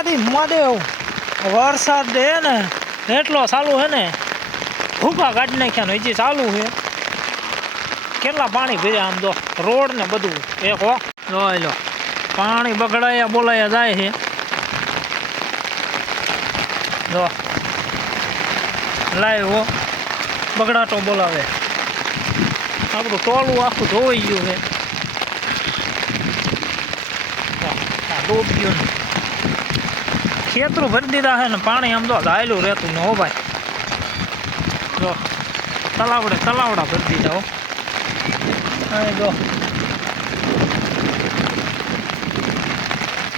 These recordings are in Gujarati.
માતાજી મહાદેવ વરસાદ હે ને એટલો ચાલુ હે ને ભૂકા કાઢી નાખ્યા હજી ચાલુ છે કેટલા પાણી ભર્યા આમ તો રોડ ને બધું એક હો જોઈ લો પાણી બગડાયા બોલાયા જાય છે જો લાઈવ હો બગડાટો બોલાવે આપણું ટોલું આખું ધોઈ ગયું છે ડૂબ ગયું ને ખેતરું ભરી દીધા છે ને પાણી આમ તો હાયલું રહેતું ને હો ભાઈ જો તલાવડા ભરી દીધા હો જો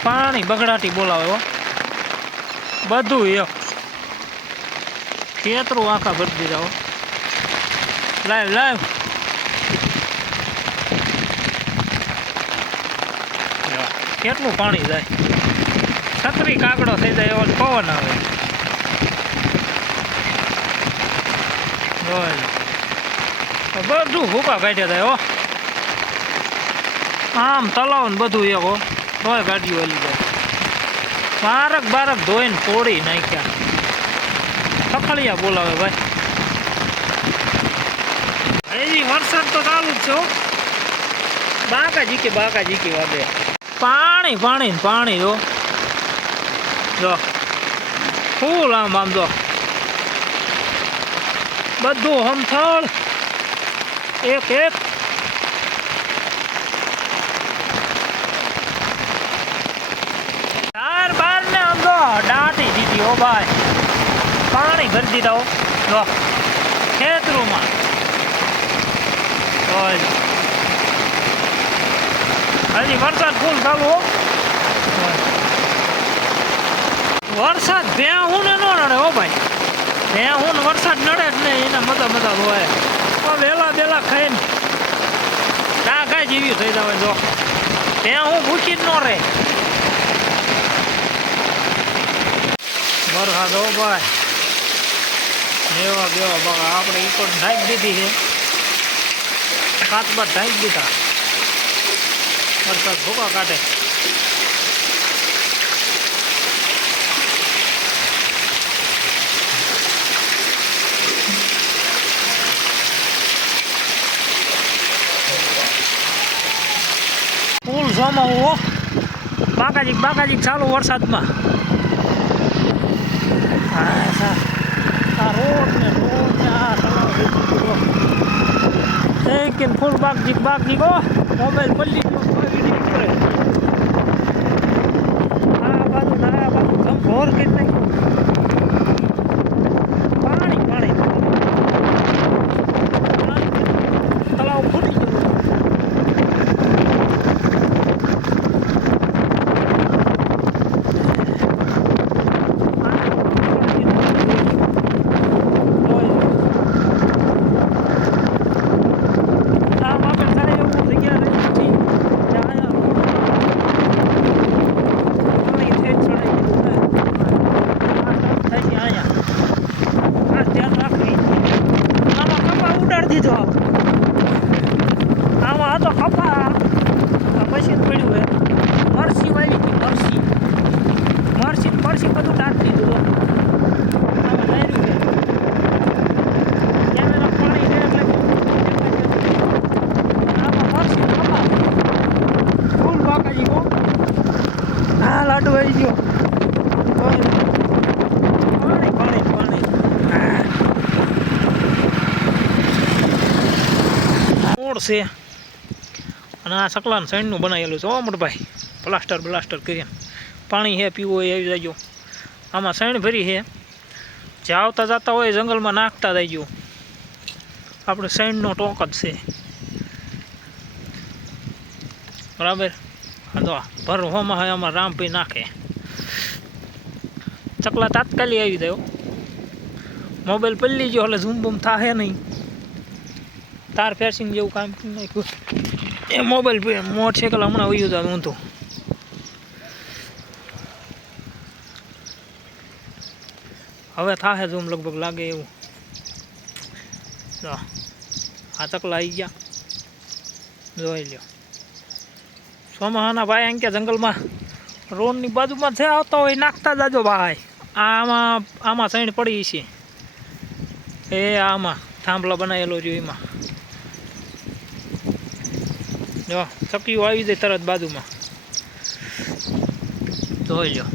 પાણી બગડાટી બોલાવે હો બધું એક ખેતરું આખા ભરી દીધા હો લાઈવ કેટલું પાણી જાય છત્રી કાગડો થઈ જાય એવો પવન આવે બધું ભૂકા કાઢ્યા થાય હો આમ તલાવ ને બધું એક હો તોય ગાડીઓ હલી જાય બારક ધોઈને તોડી નાખ્યા સખળિયા બોલાવે ભાઈ હજી વરસાદ તો ચાલુ જ છે હો બાકા જીકી વાગે પાણી જો ફૂલ આમ જો બધું હમથળ એક બાર ને આમ જો દાટી દીધી હો ભાઈ પાણી ભરી દીધા હો જો ખેતરોમાં હજી વરસાદ ફૂલ ચાલુ હો વરસાદ ભેહું ને ન નડે હો ભાઈ ભેહું ને વરસાદ નડે જ નહીં એના મજા હોય વેલા ખાઈને કાંઈ જેવી થઈ જવાય જો ભેહું ભૂખી જ ન રહે વરસાદ હો ભાઈ બેવા બગા આપણે ઈકો ઢાંકી દીધી છે કાચ બાદ ઢાંકી દીધા વરસાદ ભૂકા કાઢે ફૂલ સોમાં હો બાકાજી ચાલુ વરસાદમાં આ રોડ ને આ તલાવ ફૂલ બાગજી ગો મોબાઈલ પલ્લી ગયો આ બાજુ ઘોર કરી નાખ્યું પાણી તલાવ ફૂટી ગયું આમાં તો કપા મશીન પડ્યું હે મરસી વાવી હતી મરસી બધું ટાંકી દીધું આમાં લાર્યું છે કેમેરા પાણી છે એટલે આમાં મરસી કપા ફૂલ બાકાજી ગો હા લાડુ આવી ગયો પાણી છે અને આ સકલાન સાઈડનું બનાવેલું છે મોટભાઈ પ્લાસ્ટર કરીને પાણી હે પીવું હોય આવી જાયજો આમાં સાઈડ ભરી છે જે આવતા જતા હોય જંગલમાં નાખતા જઈજો આપણે સાઈડનો ટોક જ છે બરાબર હા તો ભરવામાં હોય આમાં રામભાઈ નાખે ચકલા તાત્કાલિક આવી જાય મોબાઈલ પલ્લી ગયો એટલે ઝૂમ બૂમ થાય નહીં તાર ફેરસિંગ જેવું કામ નાખ્યું એ મોબાઈલ મોટરસાઇકલ હમણાં વયું હતું ઊંધું હવે થાહે ઝૂમ લગભગ લાગે એવું જો આ ચકલા આવી ગયા જોઈ લ્યો સોમાહાના ભાઈ અહીં કે જંગલમાં રોડની બાજુમાં છે આવતા હોય નાખતા જાજો ભાઈ. આમાં સૈણ પડી છે એ આમાં થાંભલા બનાવેલો જો એમાં જો ચકીઓ આવી જાય તરત બાજુમાં જોઈ લો.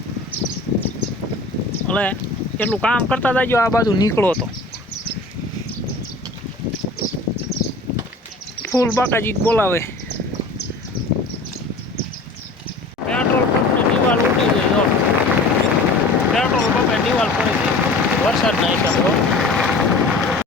એટલે એટલું કામ કરતા જાજો આ બાજુ નીકળો તો. ફૂલ બાકાજી બોલાવે.